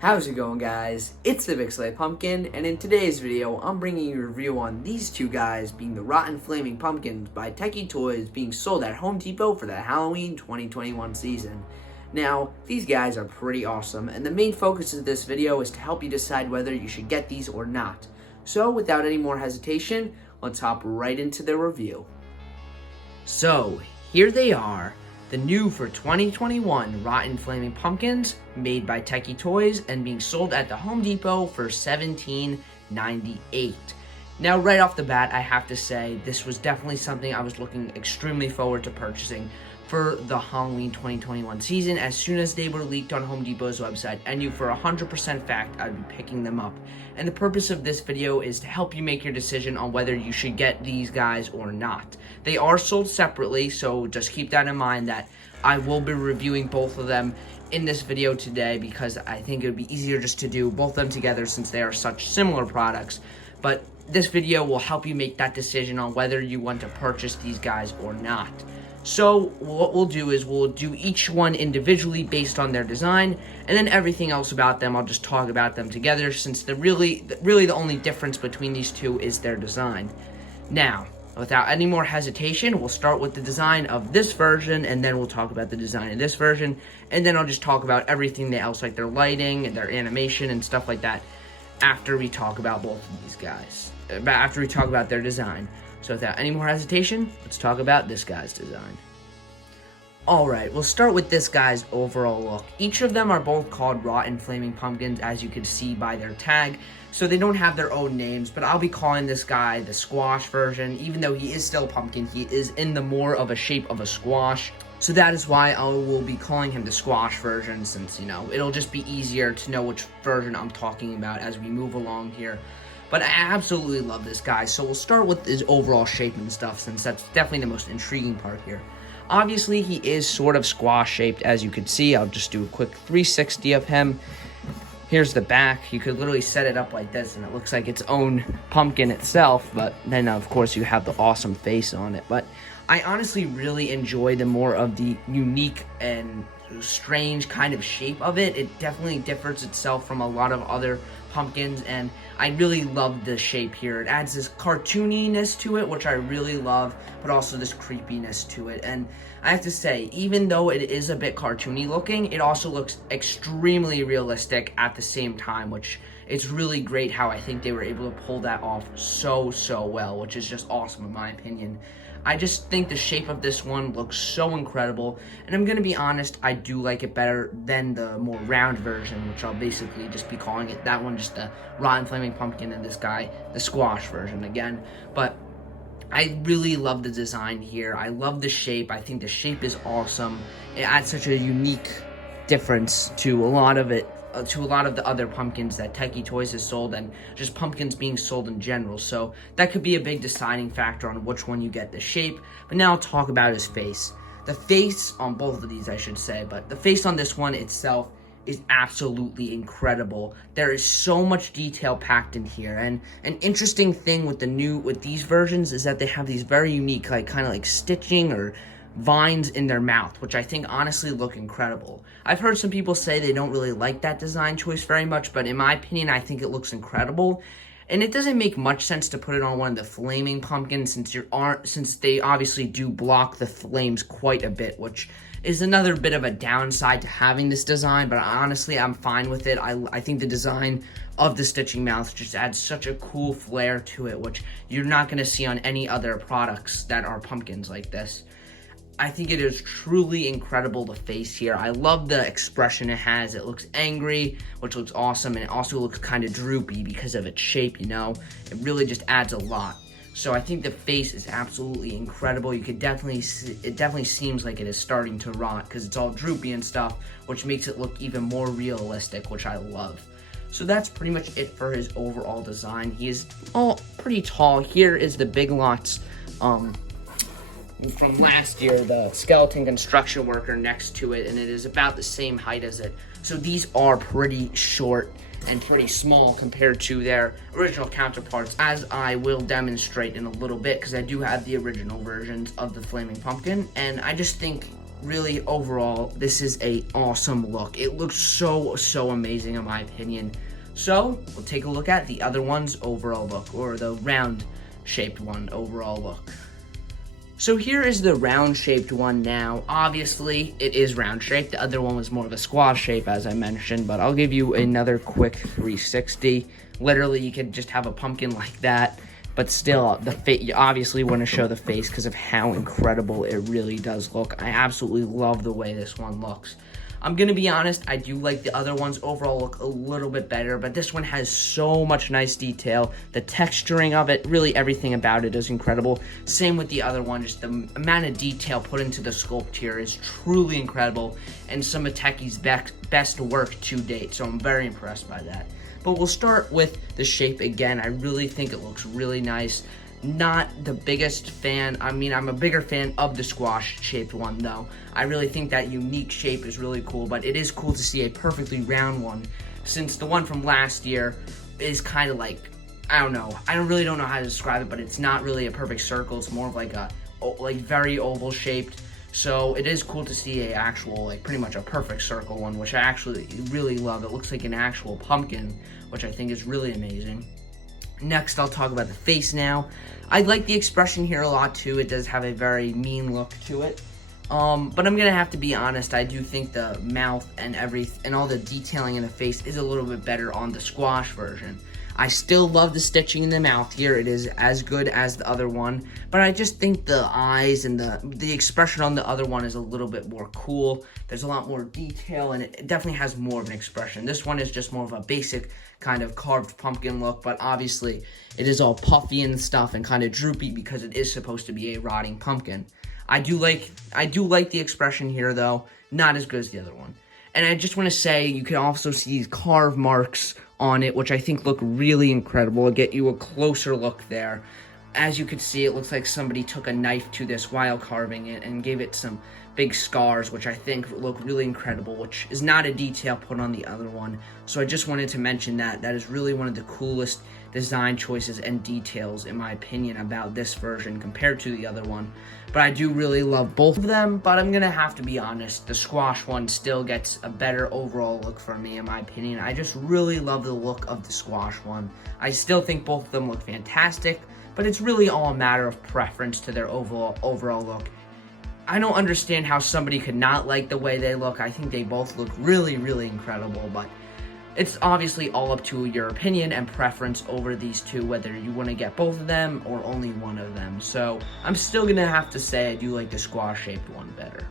How's it going, guys? It's the Big Sleigh Pumpkin, and in today's video, I'm bringing you a review on these two guys being the Rotten Flaming Pumpkins by Tekky Toys being sold at Home Depot for the Halloween 2021 season. Now, these guys are pretty awesome, and the main focus of this video is to help you decide whether you should get these or not. So, without any more hesitation, let's hop right into the review. So, here they are. The new for 2021 Rotten Flaming Pumpkins, made by Tekky Toys and being sold at the Home Depot for $17.98. Now, right off the bat, I have to say, this was definitely something I was looking extremely forward to purchasing for the Halloween 2021 season. As soon as they were leaked on Home Depot's website, I knew for 100% fact I'd be picking them up. And the purpose of this video is to help you make your decision on whether you should get these guys or not. They are sold separately, so just keep that in mind that I will be reviewing both of them in this video today because I think it would be easier just to do both of them together since they are such similar products. But this video will help you make that decision on whether you want to purchase these guys or not. So what we'll do is we'll do each one individually based on their design, and then everything else about them I'll just talk about them together since really the only difference between these two is their design. Now, without any more hesitation, we'll start with the design of this version, and then we'll talk about the design of this version, and then I'll just talk about everything else like their lighting and their animation and stuff like that after we talk about both of these guys, after we talk about their design. So without any more hesitation, let's talk about this guy's design. Alright, we'll start with this guy's overall look. Each of them are both called Rotten Flaming Pumpkins, as you can see by their tag, so they don't have their own names, but I'll be calling this guy the squash version. Even though he is still a pumpkin, he is in the more of a shape of a squash. So that is why I will be calling him the squash version, since, you know, it'll just be easier to know which version I'm talking about as we move along here. But I absolutely love this guy, so we'll start with his overall shape and stuff, since that's definitely the most intriguing part here. Obviously, he is sort of squash-shaped, as you can see. I'll just do a quick 360 of him. Here's the back. You could literally set it up like this, and it looks like its own pumpkin itself, but then, of course, you have the awesome face on it. But I honestly really enjoy the more of the unique and strange kind of shape of it. It definitely differs itself from a lot of other pumpkins, and I really love the shape here. It adds this cartooniness to it, which I really love, but also this creepiness to it. And I have to say, even though it is a bit cartoony looking, it also looks extremely realistic at the same time, which it's really great how I think they were able to pull that off so well, which is just awesome in my opinion. I just think the shape of this one looks so incredible, and I'm gonna be honest, I do like it better than the more round version, which I'll basically just be calling it that one just the Rotten Flaming Pumpkin, and this guy the squash version again. But I really love the design here. I love the shape. I think the shape is awesome. It adds such a unique difference to a lot of it. To a lot of the other pumpkins that Tekky Toys has sold, and just pumpkins being sold in general. So that could be a big deciding factor on which one you get the shape. But now I'll talk about his face. The face on both of these, I should say, but the face on this one itself is absolutely incredible. There is so much detail packed in here, and an interesting thing with these versions is that they have these very unique, kind of like stitching or vines in their mouth, which I think honestly look incredible. I've heard some people say they don't really like that design choice very much, but in my opinion, I think it looks incredible. And it doesn't make much sense to put it on one of the flaming pumpkins since they obviously do block the flames quite a bit, which is another bit of a downside to having this design, but honestly, I'm fine with it. I think the design of the stitching mouth just adds such a cool flair to it, which you're not going to see on any other products that are pumpkins like this. I think it is truly incredible, the face here. I love the expression it has. It looks angry, which looks awesome, and it also looks kind of droopy because of its shape, you know? It really just adds a lot. So I think the face is absolutely incredible. You could definitely see, it definitely seems like it is starting to rot because it's all droopy and stuff, which makes it look even more realistic, which I love. So that's pretty much it for his overall design. He is pretty tall. Here is the Big Lots from last year, the skeleton construction worker next to it, and it is about the same height as it. So these are pretty short and pretty small compared to their original counterparts, as I will demonstrate in a little bit, because I do have the original versions of the Flaming Pumpkin, and I just think really overall, this is a awesome look. It looks so amazing in my opinion. So we'll take a look at the other one's overall look, or the round shaped one overall look. So here is the round shaped one now. Obviously it is round shaped. The other one was more of a squash shape, as I mentioned, but I'll give you another quick 360. Literally you could just have a pumpkin like that, but still the face, you obviously want to show the face because of how incredible it really does look. I absolutely love the way this one looks. I'm gonna be honest, I do like the other one's overall look a little bit better, but this one has so much nice detail. The texturing of it, really everything about it is incredible. Same with the other one, just the amount of detail put into the sculpt here is truly incredible, and some of Tekky's best work to date, so I'm very impressed by that. But we'll start with the shape again. I really think it looks really nice. Not the biggest fan. I mean, I'm a bigger fan of the squash shaped one though. I really think that unique shape is really cool, but it is cool to see a perfectly round one, since the one from last year is kind of like, I don't know, really don't know how to describe it, but it's not really a perfect circle. It's more of like a very oval shaped. So it is cool to see a actual, like, pretty much a perfect circle one, which I actually really love. It looks like an actual pumpkin, which I think is really amazing. Next, I'll talk about the face now. I like the expression here a lot too. It does have a very mean look to it. But I'm gonna have to be honest, I do think the mouth and all the detailing in the face is a little bit better on the squash version. I still love the stitching in the mouth here. It is as good as the other one, but I just think the eyes and the expression on the other one is a little bit more cool. There's a lot more detail, and it definitely has more of an expression. This one is just more of a basic kind of carved pumpkin look, but obviously it is all puffy and stuff and kind of droopy because it is supposed to be a rotting pumpkin. I do like the expression here though, not as good as the other one. And I just want to say, you can also see these carve marks on it, which I think look really incredible. I'll get you a closer look there. As you can see, it looks like somebody took a knife to this while carving it and gave it some big scars, which I think look really incredible, which is not a detail put on the other one. So I just wanted to mention that. That is really one of the coolest design choices and details, in my opinion, about this version compared to the other one. But I do really love both of them, but I'm gonna have to be honest, the squash one still gets a better overall look for me, in my opinion. I just really love the look of the squash one. I still think both of them look fantastic, but it's really all a matter of preference to their overall look. I don't understand how somebody could not like the way they look. I think they both look really incredible, but it's obviously all up to your opinion and preference over these two, whether you want to get both of them or only one of them. So I'm still gonna have to say I do like the squash shaped one better.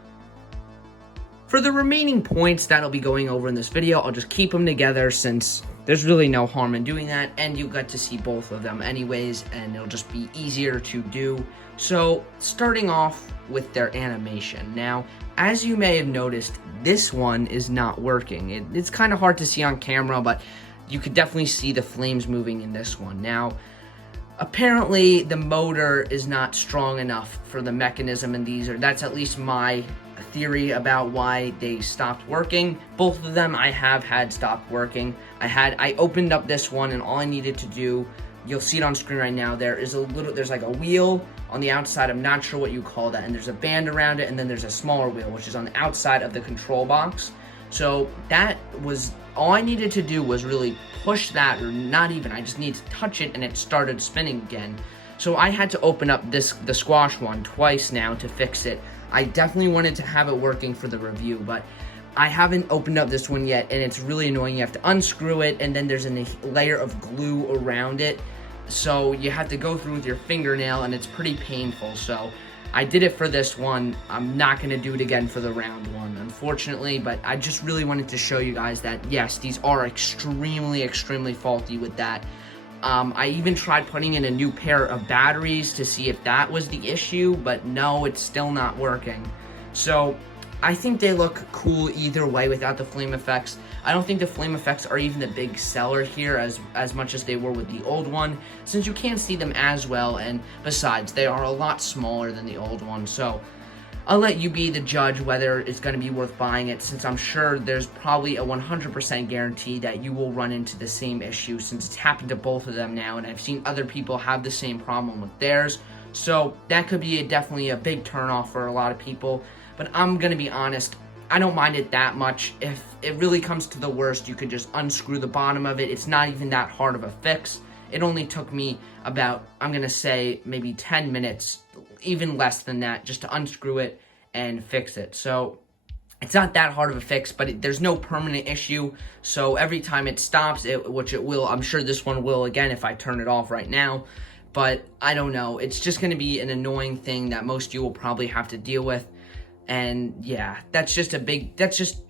For the remaining points that I'll be going over in this video, I'll just keep them together since there's really no harm in doing that, and you got to see both of them anyways, and it'll just be easier to do. So starting off with their animation. Now, as you may have noticed, this one is not working. It's kind of hard to see on camera, but you could definitely see the flames moving in this one. Now, apparently the motor is not strong enough for the mechanism in these, or that's at least my theory about why they stopped working. Both of them I have had stopped working. I opened up this one, and all I needed to do, you'll see it on screen right now, there's like a wheel on the outside, I'm not sure what you call that, and there's a band around it, and then there's a smaller wheel, which is on the outside of the control box. So that was, all I needed to do was really push that, or not even, I just needed to touch it, and it started spinning again. So I had to open up the squash one twice now to fix it. I definitely wanted to have it working for the review, but I haven't opened up this one yet, and it's really annoying. You have to unscrew it, and then there's a layer of glue around it, so you have to go through with your fingernail, and it's pretty painful. So I did it for this one. I'm not going to do it again for the round one, unfortunately, but I just really wanted to show you guys that, yes, these are extremely faulty with that. I even tried putting in a new pair of batteries to see if that was the issue, but no, it's still not working. So I think they look cool either way without the flame effects. I don't think the flame effects are even the big seller here as much as they were with the old one, since you can't see them as well, and besides, they are a lot smaller than the old one. So I'll let you be the judge whether it's going to be worth buying it, since I'm sure there's probably a 100% guarantee that you will run into the same issue, since it's happened to both of them now, and I've seen other people have the same problem with theirs. So that could be definitely a big turnoff for a lot of people. But I'm gonna be honest, I don't mind it that much. If it really comes to the worst, you could just unscrew the bottom of it. It's not even that hard of a fix. It only took me about, I'm gonna say, maybe 10 minutes, even less than that, just to unscrew it and fix it. So it's not that hard of a fix, but there's no permanent issue. So every time it stops, which it will, I'm sure this one will again if I turn it off right now. But I don't know. It's just going to be an annoying thing that most of you will probably have to deal with. And yeah, that's just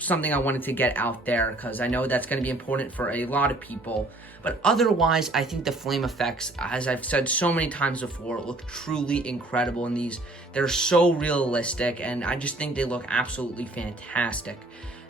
something I wanted to get out there because I know that's going to be important for a lot of people. But otherwise, I think the flame effects, as I've said so many times before, look truly incredible in these. They're so realistic, and I just think they look absolutely fantastic.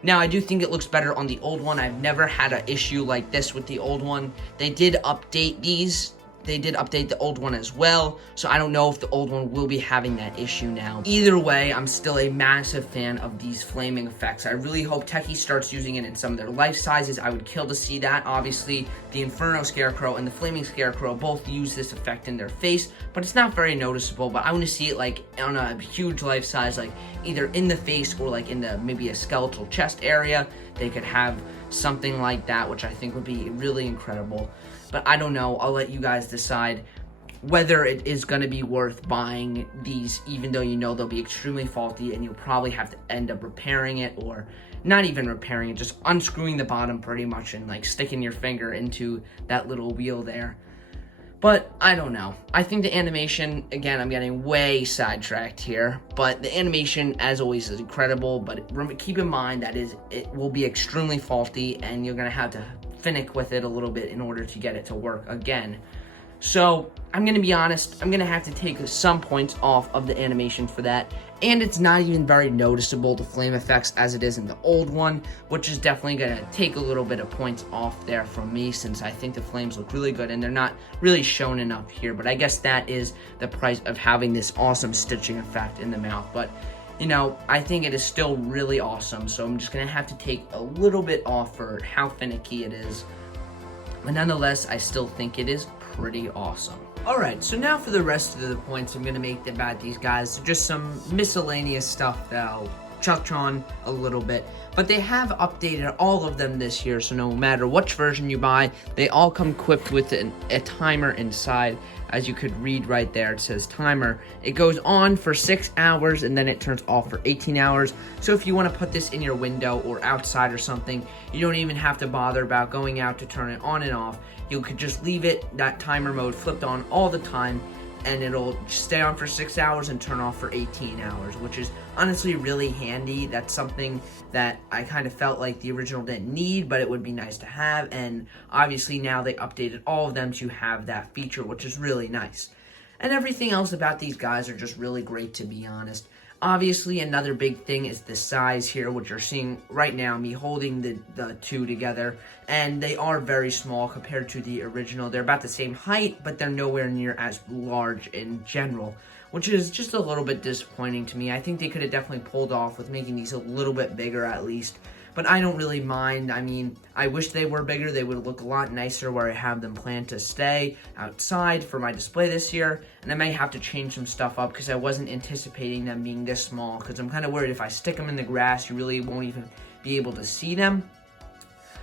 Now, I do think it looks better on the old one. I've never had an issue like this with the old one. They did update these. They did update the old one as well, so I don't know if the old one will be having that issue now. Either way, I'm still a massive fan of these flaming effects. I really hope Tekky starts using it in some of their life sizes. I would kill to see that. Obviously, the Inferno Scarecrow and the Flaming Scarecrow both use this effect in their face, but it's not very noticeable. But I want to see it like on a huge life size, like either in the face or like in the maybe a skeletal chest area. They could have something like that, which I think would be really incredible. But I don't know. I'll let you guys decide whether it is going to be worth buying these, even though you know they'll be extremely faulty and you'll probably have to end up repairing it, or not even repairing it, just unscrewing the bottom pretty much and like sticking your finger into that little wheel there. But I don't know. I think the animation, again, I'm getting way sidetracked here, but the animation, as always, is incredible. But keep in mind that it will be extremely faulty, and you're going to have to finick with it a little bit in order to get it to work again. So I'm going to be honest, I'm going to have to take some points off of the animation for that. And it's not even very noticeable, the flame effects, as it is in the old one, which is definitely going to take a little bit of points off there from me, since I think the flames look really good and they're not really shown enough here. But I guess that is the price of having this awesome stitching effect in the mouth. But you know, I think it is still really awesome, so I'm just going to have to take a little bit off for how finicky it is. But nonetheless, I still think it is pretty awesome. Alright, so now for the rest of the points I'm going to make about these guys. So just some miscellaneous stuff that I'll touch on a little bit. But they have updated all of them this year, so no matter which version you buy, they all come equipped with a timer inside. As you could read right there, it says timer. It goes on for 6 hours and then it turns off for 18 hours. So if you want to put this in your window or outside or something, you don't even have to bother about going out to turn it on and off. You could just leave it, that timer mode, flipped on all the time, and it'll stay on for 6 hours and turn off for 18 hours, which is honestly really handy. That's something that I kind of felt like the original didn't need, but it would be nice to have, and obviously now they updated all of them to have that feature, which is really nice. And everything else about these guys are just really great, to be honest. Obviously, another big thing is the size here, which you're seeing right now, me holding the two together, and they are very small compared to the original. They're about the same height, but they're nowhere near as large in general, which is just a little bit disappointing to me. I think they could have definitely pulled off with making these a little bit bigger at least, but I don't really mind. I mean, I wish they were bigger. They would look a lot nicer where I have them planned to stay outside for my display this year, and I may have to change some stuff up because I wasn't anticipating them being this small, because I'm kind of worried if I stick them in the grass, you really won't even be able to see them.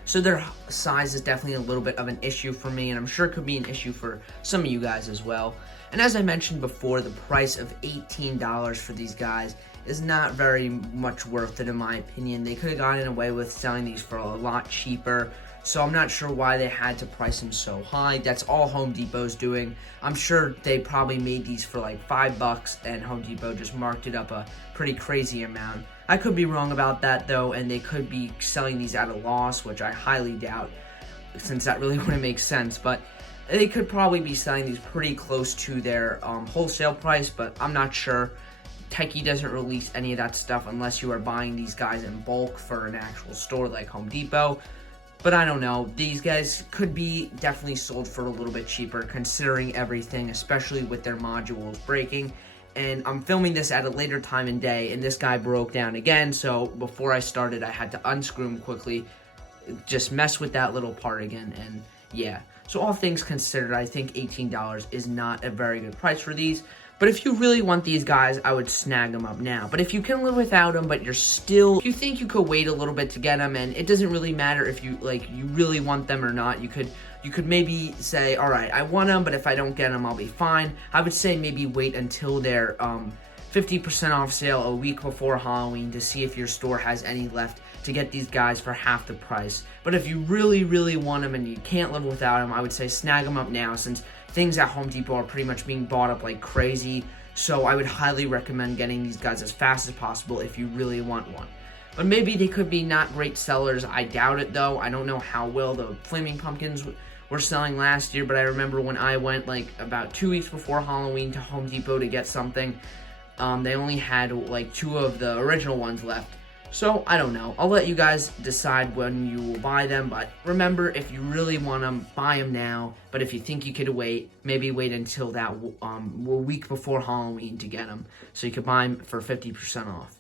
So their size is definitely a little bit of an issue for me, and I'm sure it could be an issue for some of you guys as well. And as I mentioned before, the price of $18 for these guys is not very much worth it in my opinion. They could have gotten away with selling these for a lot cheaper, so I'm not sure why they had to price them so high. That's all Home Depot's doing. I'm sure they probably made these for like $5 and Home Depot just marked it up a pretty crazy amount. I could be wrong about that though, and they could be selling these at a loss, which I highly doubt, since that really wouldn't make sense. But they could probably be selling these pretty close to their wholesale price, but I'm not sure. Tekky doesn't release any of that stuff unless you are buying these guys in bulk for an actual store like Home Depot. But I don't know, these guys could be definitely sold for a little bit cheaper considering everything, especially with their modules breaking. And I'm filming this at a later time and day, and this guy broke down again, so before I started I had to unscrew him quickly, just mess with that little part again, and yeah. So all things considered, I think $18 is not a very good price for these. But if you really want these guys, I would snag them up now. But if you can live without them, but if you think you could wait a little bit to get them, and it doesn't really matter if you really want them or not, you could maybe say, all right, I want them, but if I don't get them, I'll be fine. I would say maybe wait until they're 50% off sale a week before Halloween to see if your store has any left to get these guys for half the price. But if you really, really want them and you can't live without them, I would say snag them up now, since things at Home Depot are pretty much being bought up like crazy. So I would highly recommend getting these guys as fast as possible if you really want one. But maybe they could be not great sellers. I doubt it, though. I don't know how well the Flaming Pumpkins were selling last year, but I remember when I went like about 2 weeks before Halloween to Home Depot to get something, they only had like 2 of the original ones left. So I don't know. I'll let you guys decide when you will buy them, but remember, if you really want them, buy them now. But if you think you could wait, maybe wait until that week before Halloween to get them, so you could buy them for 50% off.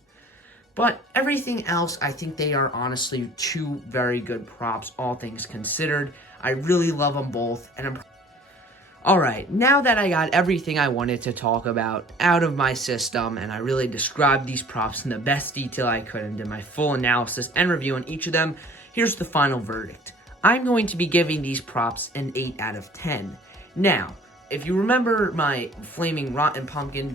But everything else, I think they are honestly 2 very good props, all things considered. I really love them both, and Alright, now that I got everything I wanted to talk about out of my system, and I really described these props in the best detail I could and did my full analysis and review on each of them, here's the final verdict. I'm going to be giving these props an 8 out of 10. Now, if you remember my Flaming Rotten Pumpkin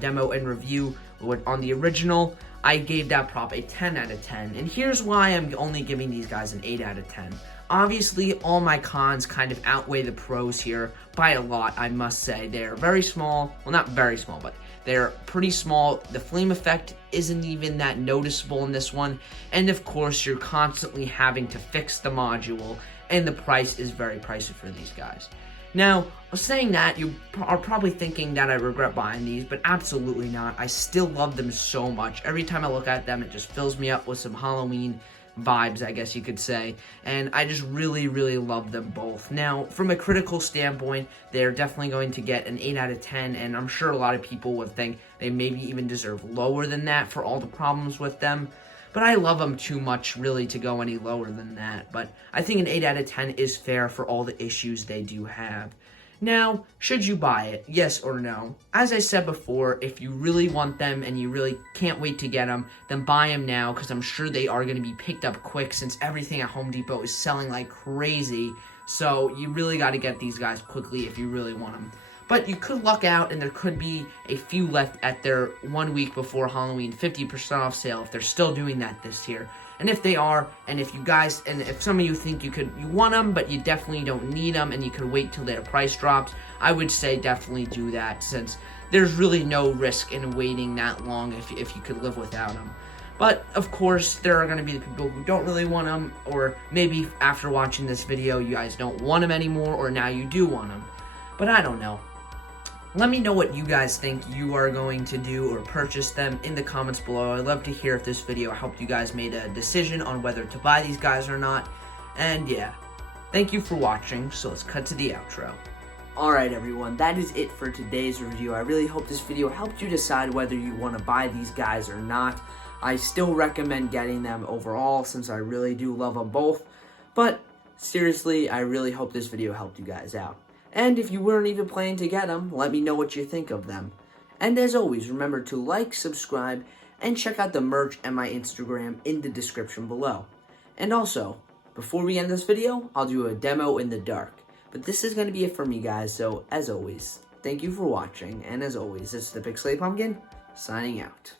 demo and review on the original, I gave that prop a 10 out of 10, and here's why I'm only giving these guys an 8 out of 10. Obviously, all my cons kind of outweigh the pros here by a lot, I must say. They're very small. Well, not very small, but they're pretty small. The flame effect isn't even that noticeable in this one. And of course, you're constantly having to fix the module, and the price is very pricey for these guys. Now, saying that, you are probably thinking that I regret buying these, but absolutely not. I still love them so much. Every time I look at them, it just fills me up with some Halloween vibes, I guess you could say, and I just really, really love them both. Now, from a critical standpoint, they're definitely going to get an 8 out of 10, and I'm sure a lot of people would think they maybe even deserve lower than that for all the problems with them, but I love them too much, really, to go any lower than that. But I think an 8 out of 10 is fair for all the issues they do have. Now, should you buy it? Yes or no? As I said before, if you really want them and you really can't wait to get them, then buy them now, because I'm sure they are going to be picked up quick, since everything at Home Depot is selling like crazy. So you really got to get these guys quickly if you really want them. But you could luck out, and there could be a few left at their 1 week before Halloween 50% off sale if they're still doing that this year. And if they are, and if some of you think you want them, but you definitely don't need them, and you could wait till their price drops, I would say definitely do that, since there's really no risk in waiting that long if you could live without them. But, of course, there are going to be the people who don't really want them, or maybe after watching this video, you guys don't want them anymore, or now you do want them. But I don't know. Let me know what you guys think you are going to do or purchase them in the comments below. I'd love to hear if this video helped you guys make a decision on whether to buy these guys or not. And yeah, thank you for watching, so let's cut to the outro. Alright everyone, that is it for today's review. I really hope this video helped you decide whether you want to buy these guys or not. I still recommend getting them overall, since I really do love them both. But seriously, I really hope this video helped you guys out. And if you weren't even planning to get them, let me know what you think of them. And as always, remember to like, subscribe, and check out the merch and my Instagram in the description below. And also, before we end this video, I'll do a demo in the dark. But this is going to be it for me, guys, so as always, thank you for watching, and as always, this is the Pixelated Pumpkin, signing out.